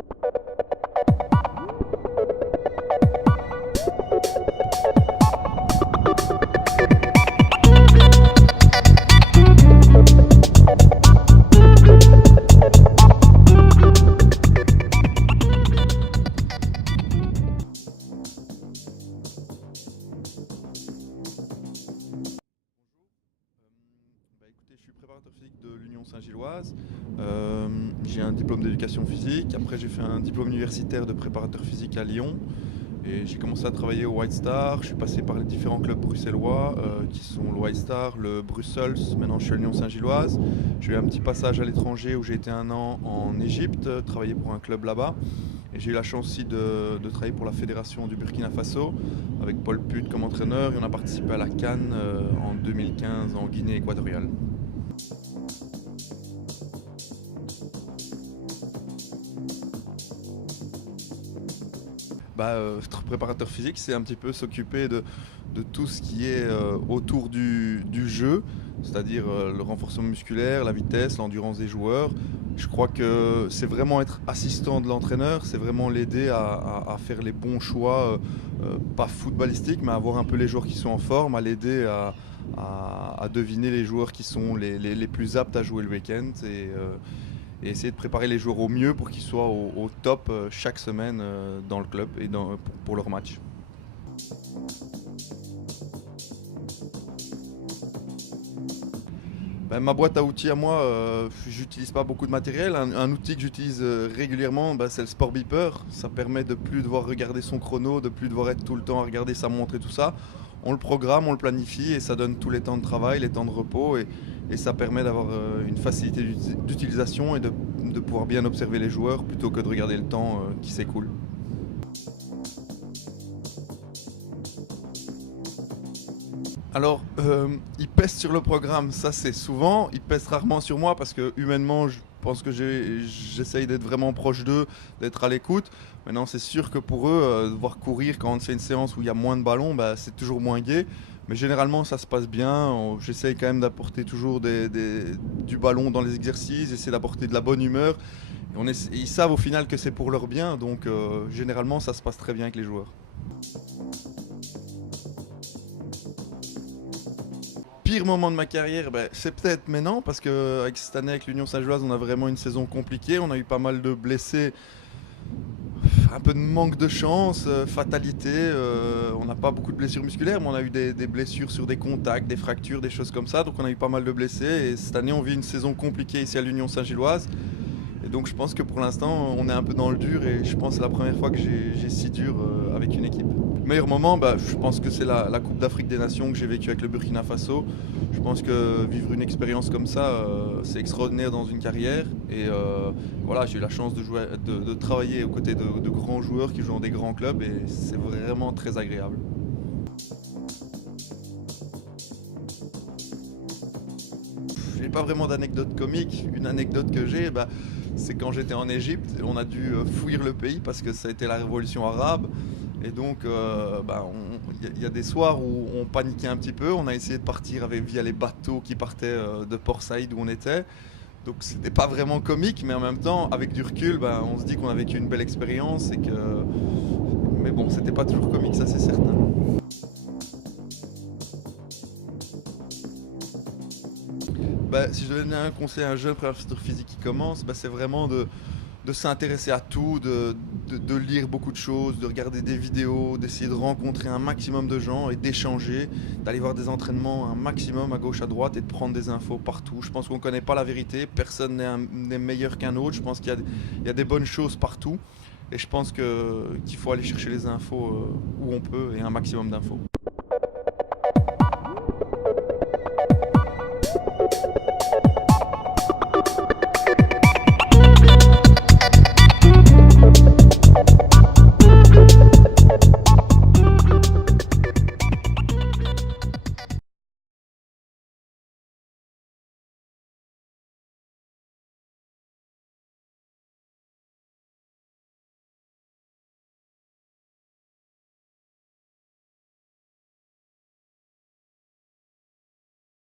Écoutez, je suis préparateur physique de l'Union Saint-Gilloise. J'ai un diplôme d'éducation physique. Après, j'ai fait un diplôme universitaire de préparateur physique à Lyon. Et j'ai commencé à travailler au White Star. Je suis passé par les différents clubs bruxellois qui sont le White Star, le Brussels. Maintenant, je suis à l'Union Saint-Gilloise. J'ai eu un petit passage à l'étranger où j'ai été un an en Égypte, travailler pour un club là-bas. Et j'ai eu la chance aussi de travailler pour la fédération du Burkina Faso avec Paul Put comme entraîneur. Et on a participé à la CAN en 2015 en Guinée équatoriale. Être préparateur physique, c'est un petit peu s'occuper de tout ce qui est autour du jeu, c'est-à-dire le renforcement musculaire, la vitesse, l'endurance des joueurs. Je crois que c'est vraiment être assistant de l'entraîneur, c'est vraiment l'aider à faire les bons choix, pas footballistiques, mais à voir un peu les joueurs qui sont en forme, à l'aider à deviner les joueurs qui sont les plus aptes à jouer le week-end. Et essayer de préparer les joueurs au mieux pour qu'ils soient au top chaque semaine dans le club et pour leur match. Ma boîte à outils à moi, j'utilise pas beaucoup de matériel. Un outil que j'utilise régulièrement, c'est le Sport Beeper. Ça permet de plus devoir regarder son chrono, de plus devoir être tout le temps à regarder sa montre et tout ça. On le programme, on le planifie et ça donne tous les temps de travail, les temps de repos et ça permet d'avoir une facilité d'utilisation et de pouvoir bien observer les joueurs plutôt que de regarder le temps qui s'écoule. Alors, il pèse sur le programme, ça c'est souvent. Il pèse rarement sur moi parce que humainement, je pense que j'essaye d'être vraiment proche d'eux, d'être à l'écoute. Maintenant, c'est sûr que pour eux, devoir courir quand c'est une séance où il y a moins de ballons, c'est toujours moins gai. Mais généralement, ça se passe bien. J'essaye quand même d'apporter toujours du ballon dans les exercices, essayer d'apporter de la bonne humeur. Ils savent au final que c'est pour leur bien, donc généralement, ça se passe très bien avec les joueurs. Pire moment de ma carrière, c'est peut-être maintenant parce que avec cette année avec l'Union Saint-Gilloise, on a vraiment une saison compliquée. On a eu pas mal de blessés, un peu de manque de chance, fatalité. On n'a pas beaucoup de blessures musculaires, mais on a eu des blessures sur des contacts, des fractures, des choses comme ça. Donc on a eu pas mal de blessés. Et cette année, on vit une saison compliquée ici à l'Union Saint-Gilloise. Et donc je pense que pour l'instant, on est un peu dans le dur et je pense que c'est la première fois que j'ai si dur avec une équipe. Meilleur moment, je pense que c'est la Coupe d'Afrique des Nations que j'ai vécue avec le Burkina Faso. Je pense que vivre une expérience comme ça, c'est extraordinaire dans une carrière. Et voilà, j'ai eu la chance de travailler aux côtés de grands joueurs qui jouent dans des grands clubs et c'est vraiment très agréable. J'ai pas vraiment d'anecdote comique. Une anecdote que j'ai, c'est quand j'étais en Égypte, on a dû fuir le pays parce que ça a été la révolution arabe. Et donc, il y a des soirs où on paniquait un petit peu. On a essayé de partir via les bateaux qui partaient de Port Saïd où on était. Donc, c'était pas vraiment comique, mais en même temps, avec du recul, on se dit qu'on a vécu une belle expérience Mais bon, c'était pas toujours comique, ça c'est certain. Si je devais donner un conseil à un jeune préparateur physique qui commence, c'est vraiment de s'intéresser à tout, de lire beaucoup de choses, de regarder des vidéos, d'essayer de rencontrer un maximum de gens et d'échanger, d'aller voir des entraînements un maximum à gauche, à droite et de prendre des infos partout. Je pense qu'on ne connaît pas la vérité, personne n'est meilleur qu'un autre, je pense qu'il y a des bonnes choses partout et je pense qu'il faut aller chercher les infos où on peut et un maximum d'infos.